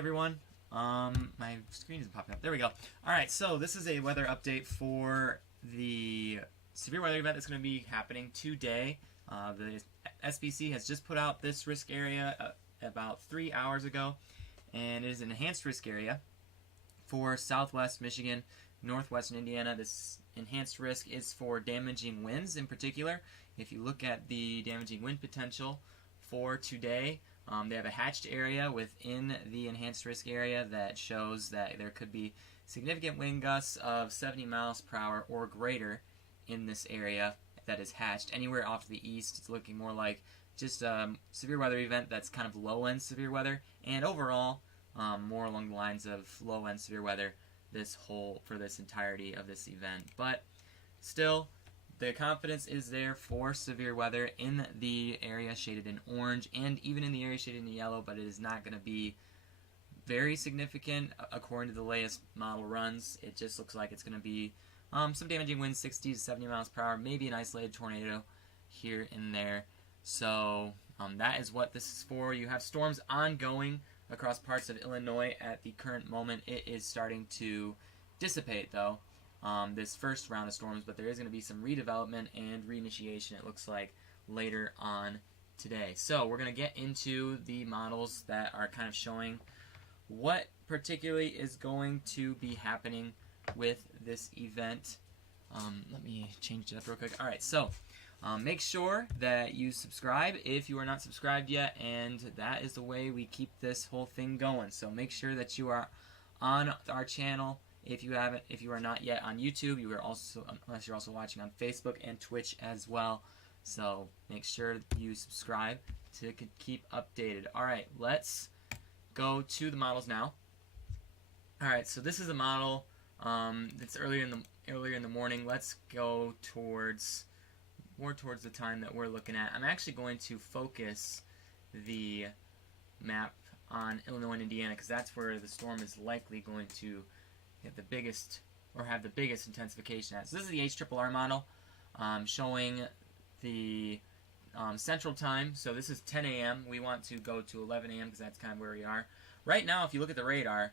everyone. My screen isn't popping up. There we go. Alright, so this is a weather update for the severe weather event that's going to be happening today. The SBC has just put out this risk area about 3 hours ago, and it is an enhanced risk area for southwest Michigan, northwestern Indiana. This enhanced risk is for damaging winds in particular. If you look at the damaging wind potential for today, they have a hatched area within the enhanced risk area that shows that there could be significant wind gusts of 70 miles per hour or greater in this area that is hatched. Anywhere off to the east, it's looking more like just a severe weather event that's kind of low-end severe weather, and overall more along the lines of low-end severe weather for this entirety of this event. But still, the confidence is there for severe weather in the area shaded in orange and even in the area shaded in yellow, but it is not going to be very significant according to the latest model runs. It just looks like it's going to be some damaging winds, 60 to 70 miles per hour, maybe an isolated tornado here and there. So that is what this is for. You have storms ongoing across parts of Illinois at the current moment. It is starting to dissipate, though, this first round of storms, but there is going to be some redevelopment and reinitiation, it looks like, later on today. So we're going to get into the models that are kind of showing what particularly is going to be happening with this event. Let me change it up real quick. Alright, so make sure that you subscribe if you are not subscribed yet, and that is the way we keep this whole thing going. So make sure that you are on our channel. If you are not yet on YouTube, you are also, unless you're also watching on Facebook and Twitch as well. So make sure you subscribe to keep updated. Alright, let's go to the models now. Alright, so this is a model that's earlier in the morning. Let's go more towards the time that we're looking at. I'm actually going to focus the map on Illinois and Indiana because that's where the storm is likely going to get the biggest, or have the biggest intensification at. So this is the HRRR model showing the central time. So this is 10 a.m. We want to go to 11 a.m. because that's kind of where we are. Right now, if you look at the radar,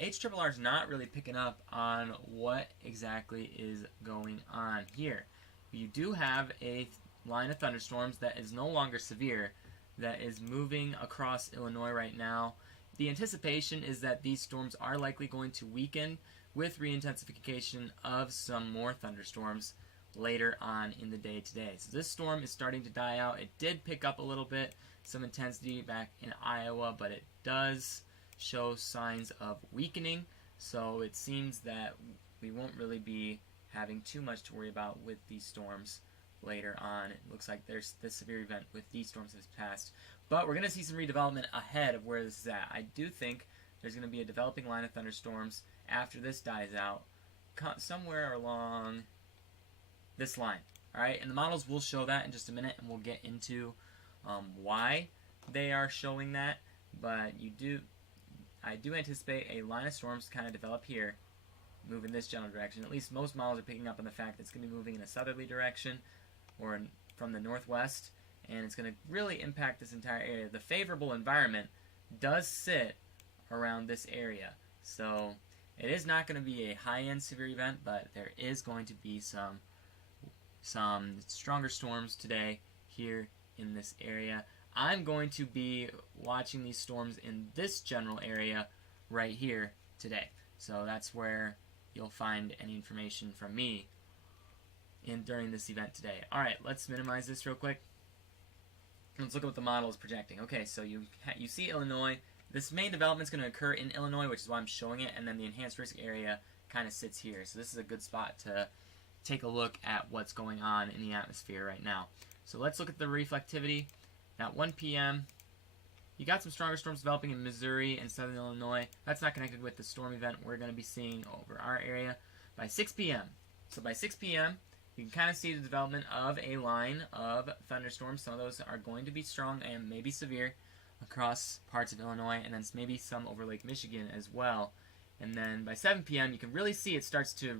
HRRR is not really picking up on what exactly is going on here. You do have a line of thunderstorms that is no longer severe, that is moving across Illinois right now. The anticipation is that these storms are likely going to weaken with re-intensification of some more thunderstorms later on in the day today. So this storm is starting to die out. It did pick up a little bit, some intensity back in Iowa, but it does show signs of weakening. So it seems that we won't really be having too much to worry about with these storms later on. It looks like there's this severe event with these storms has passed. But we're going to see some redevelopment ahead of where this is at. I do think there's going to be a developing line of thunderstorms after this dies out, somewhere along this line. Alright, and the models will show that in just a minute, and we'll get into why they are showing that. But I do anticipate a line of storms to kind of develop here, move in this general direction. At least most models are picking up on the fact that it's going to be moving in a southerly direction, or from the northwest, and it's going to really impact this entire area. The favorable environment does sit around this area, so it is not going to be a high-end severe event, but there is going to be some stronger storms today here in this area. I'm going to be watching these storms in this general area right here today, so that's where you'll find any information from me during this event today. Alright, let's minimize this real quick. Let's look at what the model is projecting. Okay, so you see Illinois. This main development is going to occur in Illinois, which is why I'm showing it, and then the enhanced risk area kind of sits here. So this is a good spot to take a look at what's going on in the atmosphere right now. So let's look at the reflectivity. At 1 p.m., you got some stronger storms developing in Missouri and southern Illinois. That's not connected with the storm event we're going to be seeing over our area. By 6 p.m., so by 6 p.m., you can kind of see the development of a line of thunderstorms. Some of those are going to be strong and maybe severe across parts of Illinois, and then maybe some over Lake Michigan as well. And then by 7 p.m., you can really see it starts to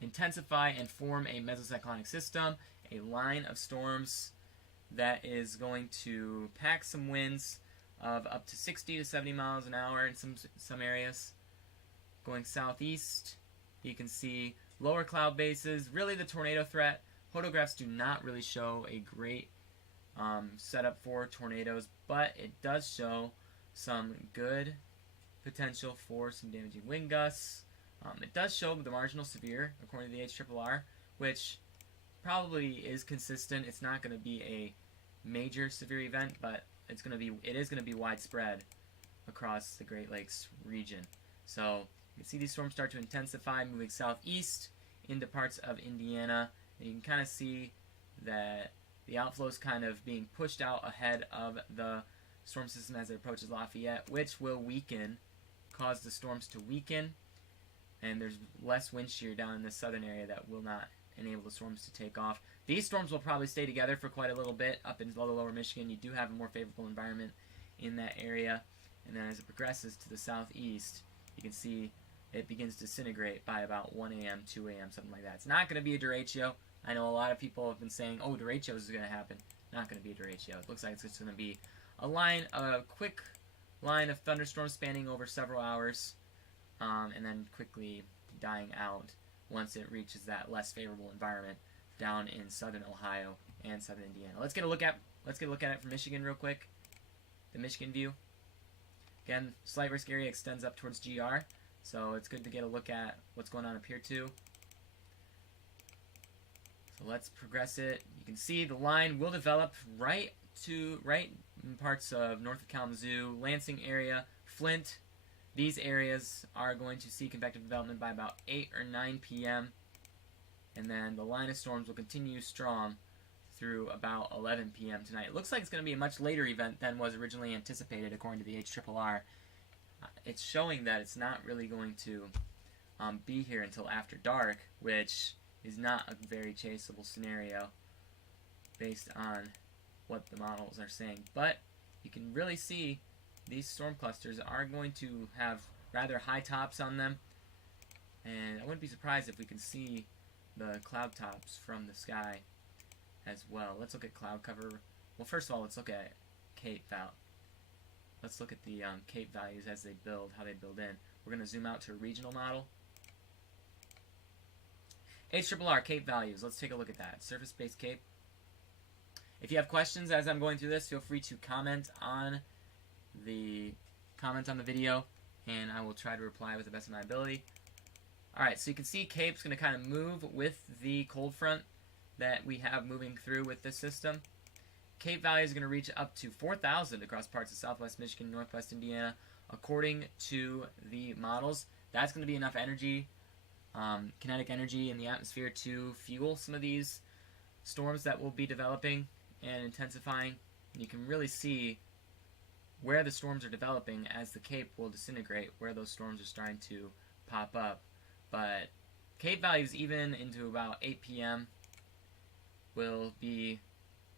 intensify and form a mesocyclonic system, a line of storms that is going to pack some winds of up to 60 to 70 miles an hour in some areas. Going southeast, you can see lower cloud bases. Really, the tornado threat. Photographs do not really show a great setup for tornadoes, but it does show some good potential for some damaging wind gusts. It does show the marginal severe, according to the HRRR, which probably is consistent. It's not going to be a major severe event, but it is going to be widespread across the Great Lakes region. So you can see these storms start to intensify, moving southeast into parts of Indiana, and you can kind of see that the outflow is kind of being pushed out ahead of the storm system as it approaches Lafayette, which will cause the storms to weaken, and there's less wind shear down in the southern area that will not enable the storms to take off. These storms will probably stay together for quite a little bit up in the lower Michigan. You do have a more favorable environment in that area, and then as it progresses to the southeast, you can see it begins to disintegrate by about 1 a.m., 2 a.m., something like that. It's not going to be a derecho. I know a lot of people have been saying, oh, derechos is going to happen. Not going to be a derecho. It looks like it's just going to be a quick line of thunderstorms spanning over several hours, and then quickly dying out once it reaches that less favorable environment down in southern Ohio and southern Indiana. Let's get a look at it from Michigan real quick. The Michigan view. Again, slight risk area extends up towards GR, so it's good to get a look at what's going on up here too. So let's progress it. You can see the line will develop right in parts of north of Kalamazoo, Lansing area, Flint. These areas are going to see convective development by about 8 or 9 p.m. And then the line of storms will continue strong through about 11 p.m. tonight. It looks like it's going to be a much later event than was originally anticipated according to the HRRR. It's showing that it's not really going to be here until after dark, which is not a very chaseable scenario based on what the models are saying. But you can really see these storm clusters are going to have rather high tops on them, and I wouldn't be surprised if we can see the cloud tops from the sky as well. Let's look at cloud cover. Well, first of all, let's look at Cape Val. Let's look at the Cape values as they build, how they build in. We're going to zoom out to a regional model. HRRR Cape values. Let's take a look at that. Surface-based Cape. If you have questions as I'm going through this, feel free to comment on the video, and I will try to reply with the best of my ability. Alright, so you can see Cape's going to kind of move with the cold front that we have moving through with this system. Cape value is going to reach up to 4,000 across parts of southwest Michigan, northwest Indiana, according to the models. That's going to be enough energy, kinetic energy in the atmosphere to fuel some of these storms that will be developing and intensifying. And you can really see where the storms are developing as the Cape will disintegrate, where those storms are starting to pop up. But Cape values even into about 8 p.m. will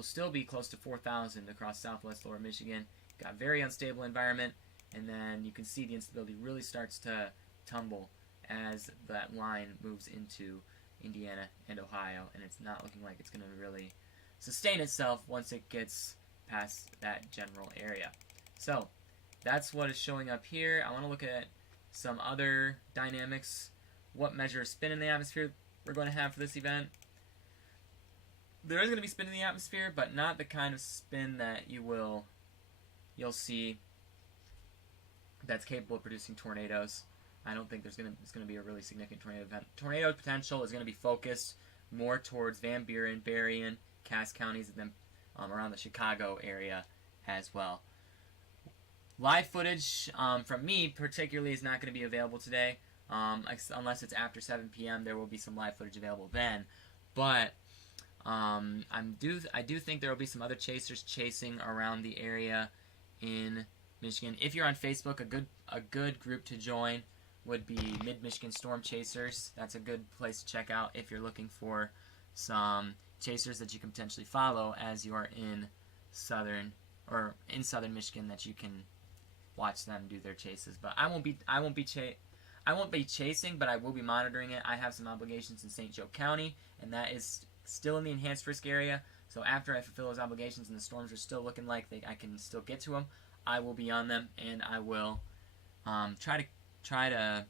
still be close to 4,000 across southwest lower Michigan. Got a very unstable environment, and then you can see the instability really starts to tumble as that line moves into Indiana and Ohio, and it's not looking like it's going to really sustain itself once it gets past that general area. So that's what is showing up here. I want to look at some other dynamics. What measure of spin in the atmosphere we're going to have for this event. There is going to be spin in the atmosphere, but not the kind of spin that you'll see that's capable of producing tornadoes. I don't think it's going to be a really significant tornado event. Tornado potential is going to be focused more towards Van Buren, Berrien, Cass counties, and then around the Chicago area as well. Live footage from me particularly is not going to be available today, unless it's after 7 p.m. There will be some live footage available then, but I do think there will be some other chasers chasing around the area in Michigan. If you're on Facebook, a good group to join would be Mid-Michigan Storm Chasers. That's a good place to check out if you're looking for some chasers that you can potentially follow as you are in southern Michigan, that you can watch them do their chases. But I won't be chasing, but I will be monitoring it. I have some obligations in St. Joe County, and that is still in the enhanced risk area. So after I fulfill those obligations and the storms are still looking like I can still get to them, I will be on them, and I will try to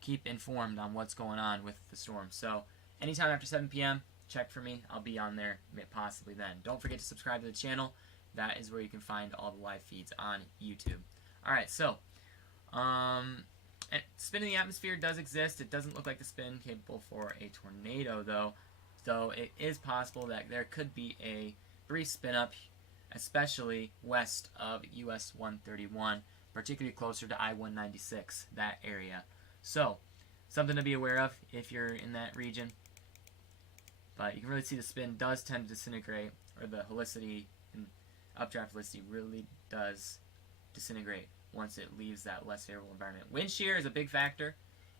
keep informed on what's going on with the storm. So anytime after 7 p.m., check for me. I'll be on there possibly then. Don't forget to subscribe to the channel. That is where you can find all the live feeds on YouTube. Alright, so spin in the atmosphere does exist. It doesn't look like the spin capable for a tornado, though. So it is possible that there could be a brief spin up, especially west of US 131, particularly closer to I-196, that area. So, something to be aware of if you're in that region. But you can really see the spin does tend to disintegrate, or the helicity and updraft helicity really does disintegrate once it leaves that less favorable environment. Wind shear is a big factor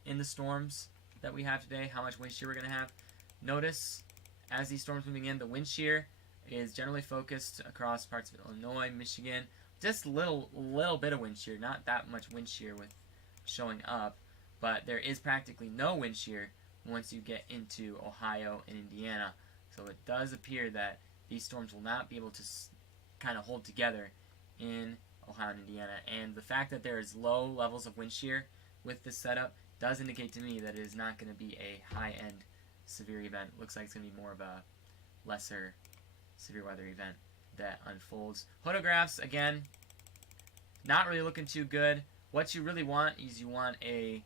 in the storms that we have today, how much wind shear we're going to have. Notice, as these storms moving in, the wind shear is generally focused across parts of Illinois, Michigan. Just a little bit of wind shear, not that much wind shear with showing up, but there is practically no wind shear once you get into Ohio and Indiana. So it does appear that these storms will not be able to kind of hold together in Ohio and Indiana. And the fact that there is low levels of wind shear with this setup does indicate to me that it is not going to be a high-end severe event. Looks like it's going to be more of a lesser severe weather event that unfolds. Photographs, again, not really looking too good. What you really want is you want an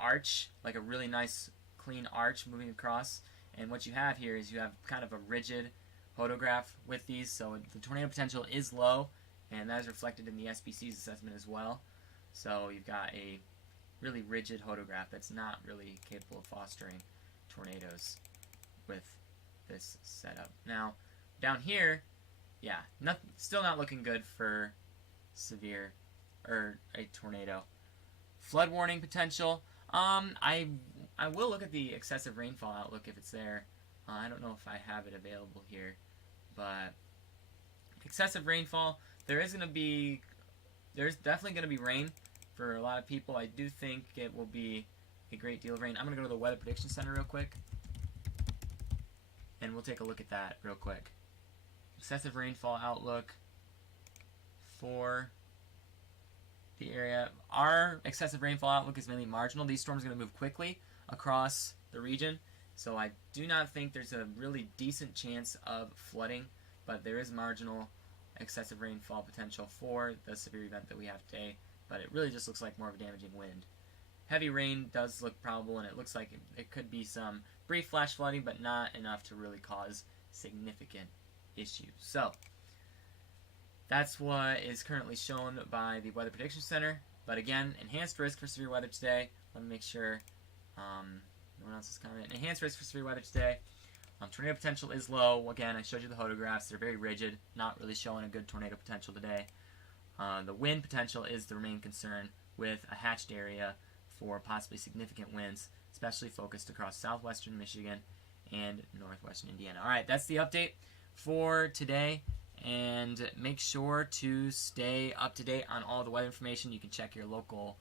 arch, like a really nice clean arch moving across. And what you have here is you have kind of a rigid photograph with these, so the tornado potential is low, and that is reflected in the SPC's assessment as well. So you've got a really rigid photograph that's not really capable of fostering tornadoes with this setup. Now, down here, yeah, still not looking good for severe or a tornado. Flood warning potential. I will look at the excessive rainfall outlook if it's there. I don't know if I have it available here, but excessive rainfall. There's definitely going to be rain for a lot of people. I do think it will be a great deal of rain. I'm going to go to the Weather Prediction Center real quick, and we'll take a look at that real quick. Excessive rainfall outlook for the area. Our excessive rainfall outlook is mainly marginal. These storms are going to move quickly across the region, so I do not think there's a really decent chance of flooding, but there is marginal excessive rainfall potential for the severe event that we have today, but it really just looks like more of a damaging wind. Heavy rain does look probable, and it looks like it could be some brief flash flooding, but not enough to really cause significant issues. So that's what is currently shown by the Weather Prediction Center. But again, enhanced risk for severe weather today. Let me make sure no one else is commenting. Enhanced risk for severe weather today. Tornado potential is low. Again, I showed you the photographs. They're very rigid, not really showing a good tornado potential today. The wind potential is the main concern, with a hatched area for possibly significant winds, especially focused across southwestern Michigan and northwestern Indiana. Alright, that's the update for today. And make sure to stay up to date on all the weather information. You can check your local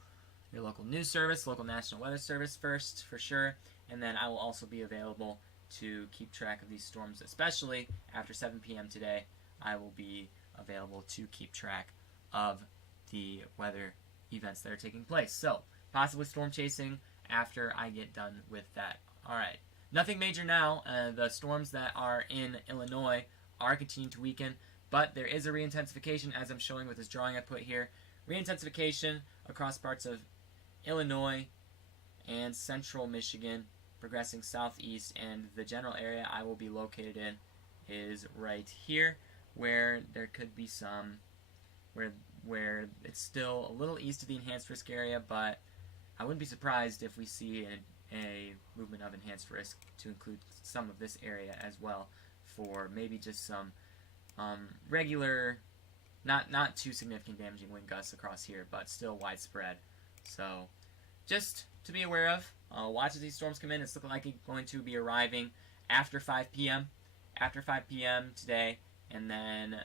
news service, local National Weather Service first, for sure. And then I will also be available to keep track of these storms, especially after 7 p.m. today. I will be available to keep track of the weather events that are taking place. So, possibly storm chasing after I get done with that. Alright, nothing major now. The storms that are in Illinois are continuing to weaken, but there is a reintensification, as I'm showing with this drawing I put here. Reintensification across parts of Illinois and central Michigan, progressing southeast, and the general area I will be located in is right here, where there could be some, where it's still a little east of the enhanced risk area, but I wouldn't be surprised if we see a movement of enhanced risk to include some of this area as well, for maybe just some regular, not too significant damaging wind gusts across here, but still widespread. So, just to be aware of. Watch as these storms come in. It's looking like it's going to be arriving after 5 p.m. After 5 p.m. today, and then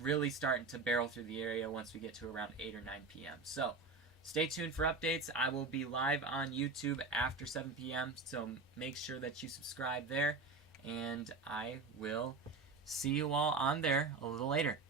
really starting to barrel through the area once we get to around 8 or 9 p.m. So, stay tuned for updates. I will be live on YouTube after 7 p.m., so make sure that you subscribe there, and I will see you all on there a little later.